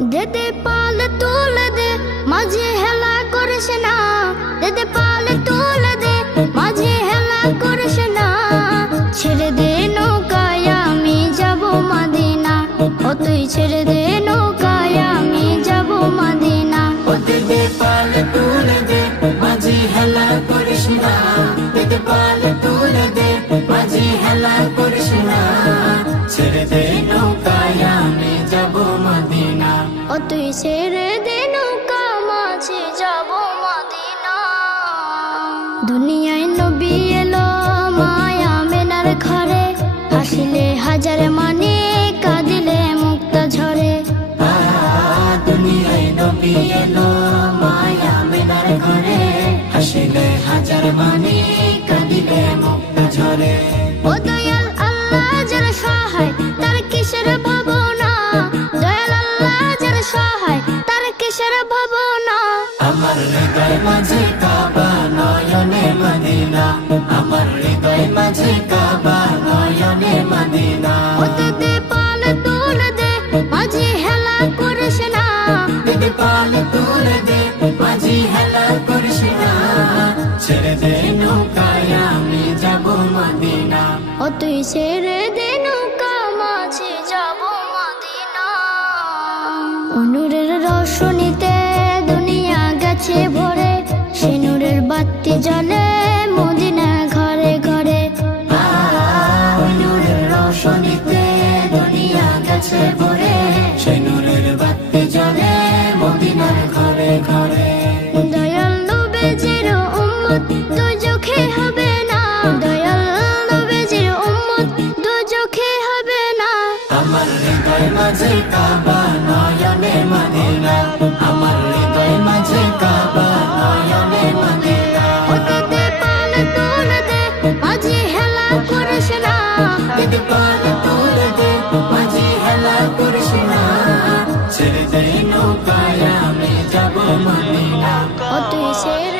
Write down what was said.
দেদে পাল তুলে দে, মাঝে হেলা করিস না। দেদে পাল তুলে দে, মাঝে হেলা করিস না। ছেড়ে দে নৌকায়, আমি যাব মাদিনা। ও তুই ছেড়ে দে নৌকায়, আমি যাব মাদিনা। ওতে দে পাল তুলে দে, মাঝি হেলা করিস না। দে পাল তুলে দে, মাঝি হেলা করিস ও তুই ছেড়ে দে নৌকা মাঝে যাব মাদিনা। দুনিয়ায় নবী এলো মায়া মেনার ঘরে। হাসিলে হাজার মানে কাঁদিলে মুক্ত ঝরে। দুনিয়ায় নবী এলো মায়া মেনার ঘরে। হাসিলে হাজার মানি কাঁদিলে মুক্ত ঝরে। ও দয়াল আল্লাহ হৃদয় মাঝে কাবা নয়নে মদিনা। আমার হৃদয় মাঝে কাবা নয়নে মদিনা ওতে পাল তুলে দে মাঝে হেলা করিস না দিদি পাল তুলে দে মাঝি হেলা করিস না ছেড়ে দে নৌকায় আমি যাব মদিনা ও তুই ছেড়ে দে নৌকা, মাঝে যাব মদিনা। অনুরের জ্বলে মদিনা ঘরে ঘরে। নূরের রোশনীতে দুনিয়া গেছে ভরে। নূরের বাতি জ্বলে মদিনার ঘরে ঘরে। দয়াল নবেজির উম্মত দুজখে হবে না। দয়াল নবেজির উম্মত দুজখে হবে না। আমার হৃদয় মাঝে কাবা নয়নে মদিনা। আমার নৌকায় আমি যাব মদিনা ও তুই সে